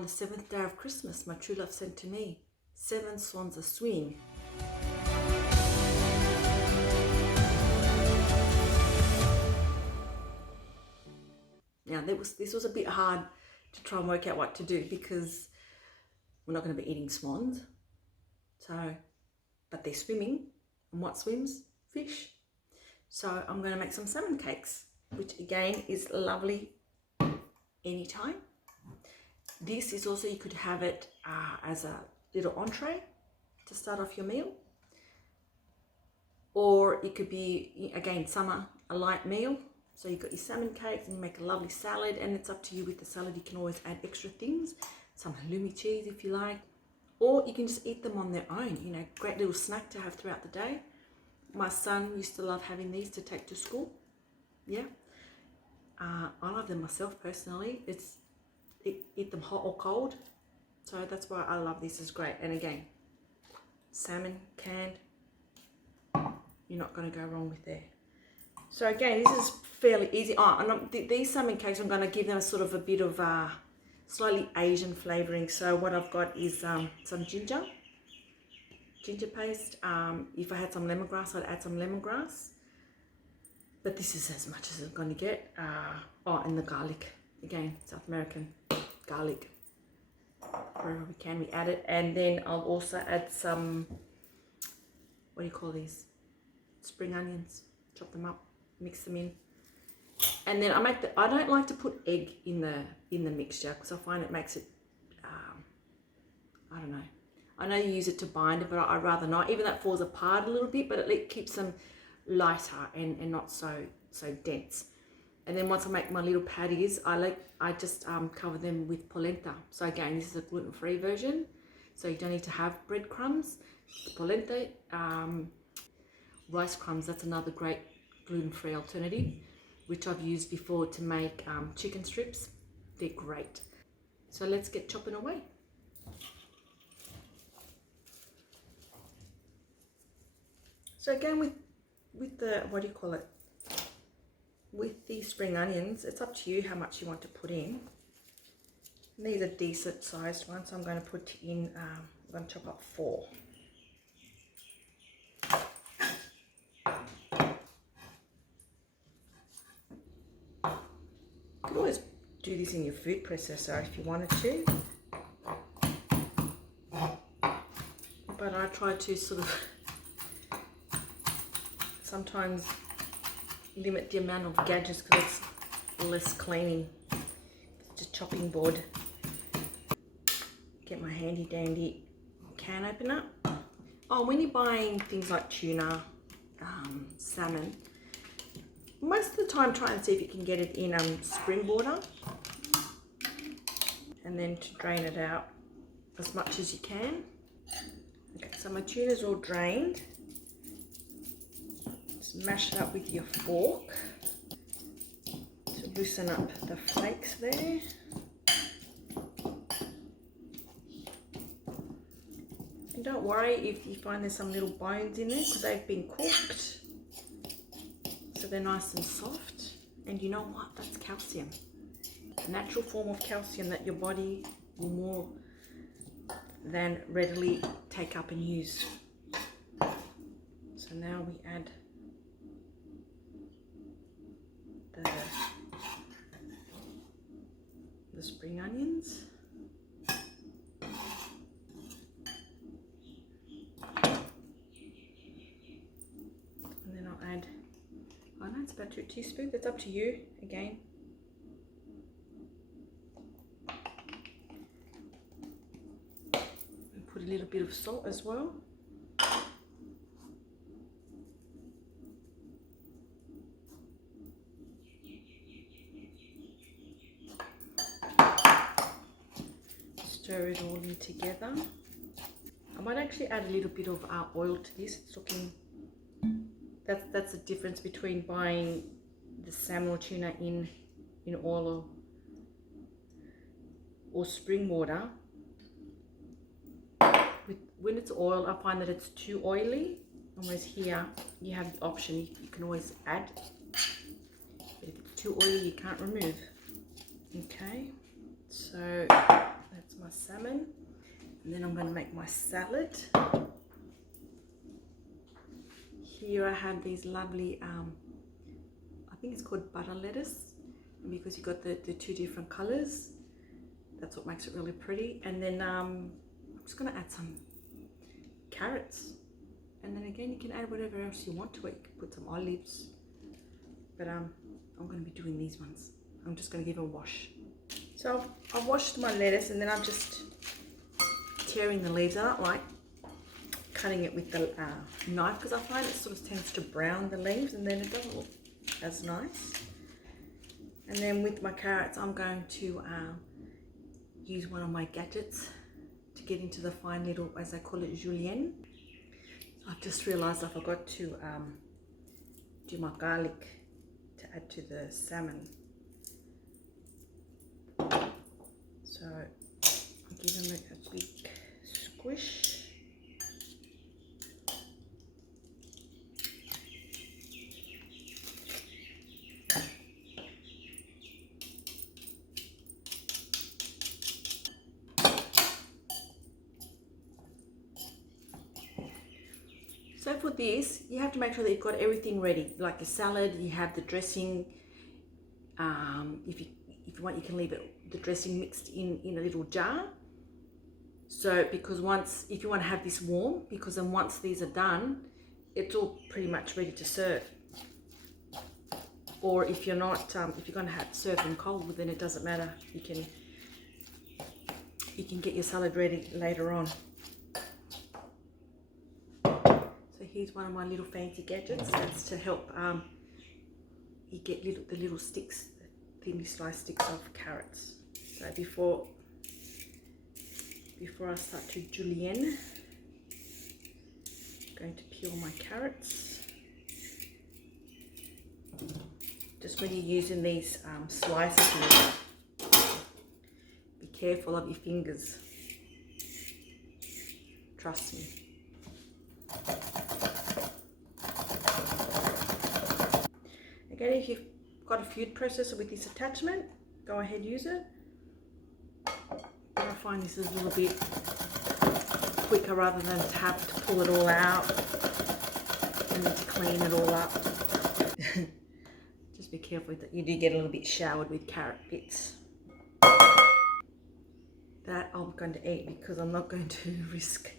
on the 7th day of Christmas, my true love sent to me 7 swans a swing. Now this was a bit hard to try and work out what to do because we're not going to be eating swans. But they're swimming, and what swims? Fish. So I'm going to make some salmon cakes, which again is lovely anytime. This is also, you could have it as a little entree to start off your meal. Or it could be, again, summer, a light meal. So you've got your salmon cakes and you make a lovely salad, and it's up to you with the salad. You can always add extra things, some halloumi cheese if you like, or you can just eat them on their own. You know, great little snack to have throughout the day. My son used to love having these to take to school. Yeah. I love them myself personally. Eat them hot or cold. So that's why I love this. It's great. And again, salmon canned, you're not going to go wrong with there. So again, this is fairly easy. These salmon cakes, I'm going to give them a sort of a bit of slightly Asian flavouring. So what I've got is some ginger paste. If I had some lemongrass, I'd add some lemongrass. But this is as much as I'm going to get. And the garlic. Again, South American garlic. Wherever we can, we add it. And then I'll also add some, what do you call these? Spring onions. Chop them up, mix them in. And then I don't like to put egg in the mixture because I find it makes it, I don't know. I know you use it to bind it, but I'd rather not. Even though it falls apart a little bit, but it keeps them lighter and not so dense. And then once I make my little patties, I just cover them with polenta. So again, this is a gluten-free version, so you don't need to have breadcrumbs. The polenta, rice crumbs, that's another great gluten-free alternative, which I've used before to make chicken strips. They're great. So let's get chopping away. So again, with the, what do you call it? With the spring onions, it's up to you how much you want to put in. And these are decent sized ones, so I'm going to put in, I'm going to chop up 4. You could always do this in your food processor if you wanted to. But I try to sort of sometimes limit the amount of gadgets because it's less cleaning. It's just chopping board. Get my handy dandy can opener. Oh, when you're buying things like tuna, salmon, most of the time try and see if you can get it in spring water, and then to drain it out as much as you can. Okay, so my tuna's all drained. Just mash it up with your fork to loosen up the flakes there. And don't worry if you find there's some little bones in there because they've been cooked. So they're nice and soft. And you know what? That's calcium. A natural form of calcium that your body will more than readily take up and use. So now we add the spring onions. And then I'll add, I know it's about 2 teaspoons, that's up to you again. And put a little bit of salt as well. Stir it all in together. I might actually add a little bit of oil to this. It's looking, that's the difference between buying the salmon or tuna in oil or spring water. When it's oil, I find that it's too oily. Whereas here, you have the option, you can always add. But if it's too oily, you can't remove. Okay, so That's my salmon. And then I'm going to make my salad. Here I have these lovely, I think it's called butter lettuce. And because you got the two different colors, that's what makes it really pretty. And then I'm just going to add some carrots. And then again, you can add whatever else you want to it. You can put some olives. But I'm going to be doing these ones. I'm just going to give it a wash. So I've washed my lettuce and then I'm just tearing the leaves. I don't like cutting it with the knife because I find it sort of tends to brown the leaves and then it doesn't look as nice. And then with my carrots, I'm going to use one of my gadgets to get into the fine little, as I call it, julienne. I've just realized I forgot to do my garlic to add to the salmon. So I'll give them a big squish. So for this, you have to make sure that you've got everything ready, like your salad, you have the dressing. If you want, you can leave the dressing mixed in a little jar. So because if you want to have this warm, because then once these are done, it's all pretty much ready to serve. Or if you're not, if you're going to serve them cold, well, then it doesn't matter. You can get your salad ready later on. So here's one of my little fancy gadgets. That's to help you get the little sticks, thinly sliced sticks of carrots. So before I start to julienne, I'm going to peel my carrots. Just when you're using these slices, be careful of your fingers. Trust me. Again, if you've got a food processor with this attachment, go ahead, use it. But I find this is a little bit quicker rather than to have to pull it all out and then to clean it all up. Just be careful that you do get a little bit showered with carrot bits. That I'm going to eat because I'm not going to risk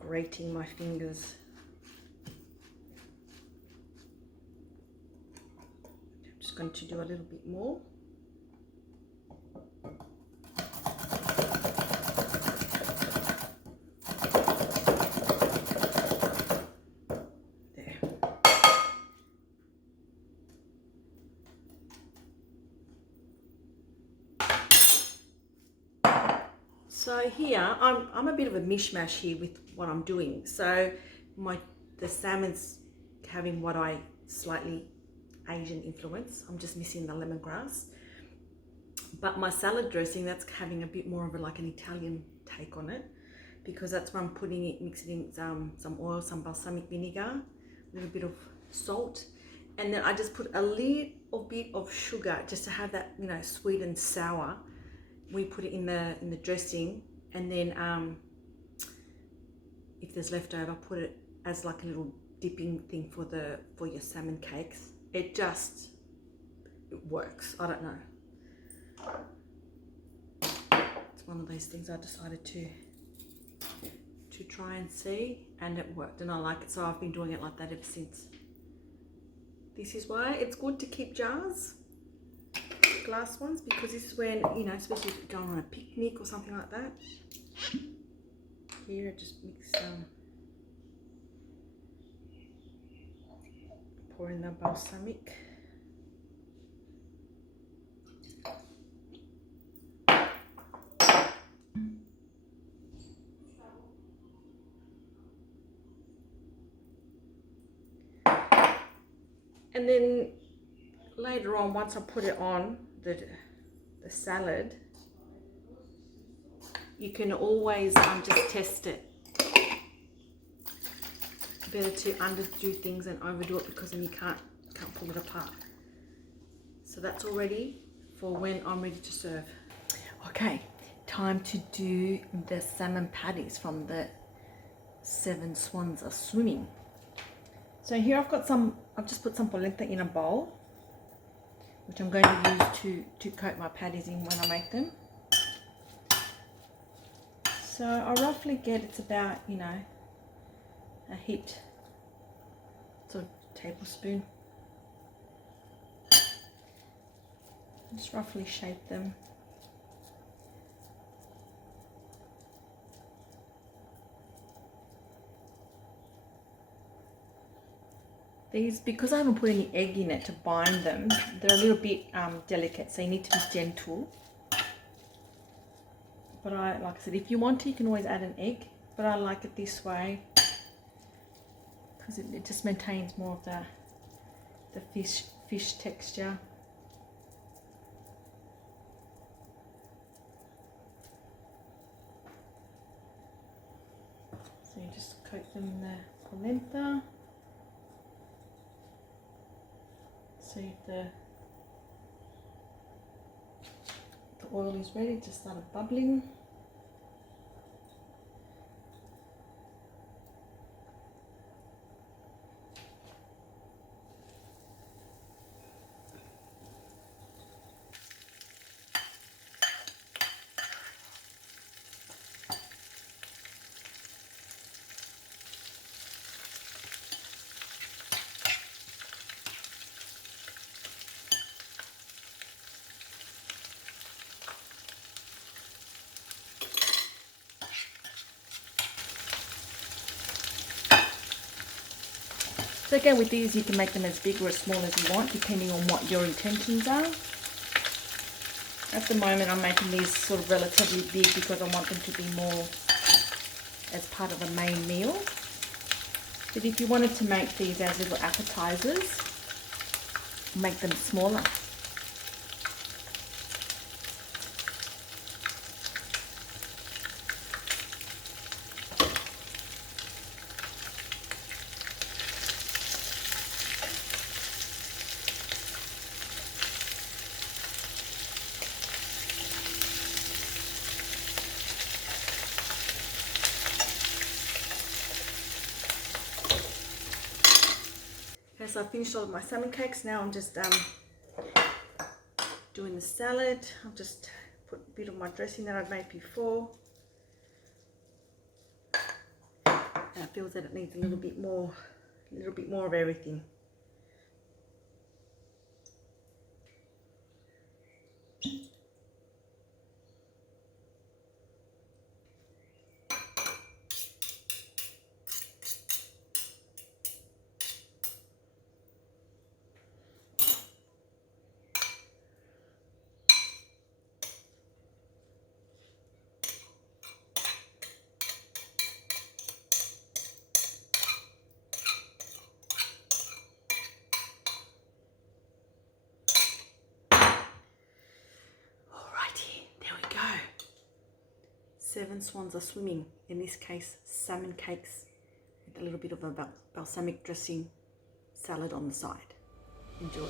grating my fingers. I'm just going to do a little bit more. There. So here, I'm a bit of a mishmash here with what I'm doing. So the salmon's having what I slightly Asian influence. I'm just missing the lemongrass. But my salad dressing, that's having a bit more of like an Italian take on it, because that's where I'm putting it, mixing in some oil, some balsamic vinegar, a little bit of salt, and then I just put a little bit of sugar just to have that, you know, sweet and sour. We put it in the dressing, and then if there's leftover, put it as like a little dipping thing for your salmon cakes. It works. I don't know. It's one of those things I decided to try and see, and it worked, and I like it. So I've been doing it like that ever since. This is why it's good to keep jars, glass ones, because this is when, you know, especially if you're going on a picnic or something like that. Here, just mix pour in the balsamic. And then later on, once I put it on the salad, you can always just test it. Better to underdo things than overdo it, because then you can't pull it apart. So that's all ready for when I'm ready to serve. Okay, time to do the salmon patties from the Seven Swans Are Swimming. So here I've just put some polenta in a bowl, which I'm going to use to coat my patties in when I make them. So I roughly get, it's about, you know, a hit, sort of tablespoon. Just roughly shape them. These, because I haven't put any egg in it to bind them, they're a little bit delicate, so you need to be gentle. But like I said, if you want to, you can always add an egg, but I like it this way because it just maintains more of the fish texture. So you just coat them in the polenta. See if the oil is ready, just started bubbling. So again, with these you can make them as big or as small as you want, depending on what your intentions are. At the moment I'm making these sort of relatively big because I want them to be more as part of a main meal. But if you wanted to make these as little appetizers, make them smaller. Okay, so I've finished all of my salmon cakes. Now I'm just doing the salad. I've just put a bit of my dressing that I've made before. And it feels that it needs a little bit more of everything. Seven swans are swimming, in this case salmon cakes with a little bit of a balsamic dressing salad on the side. Enjoy.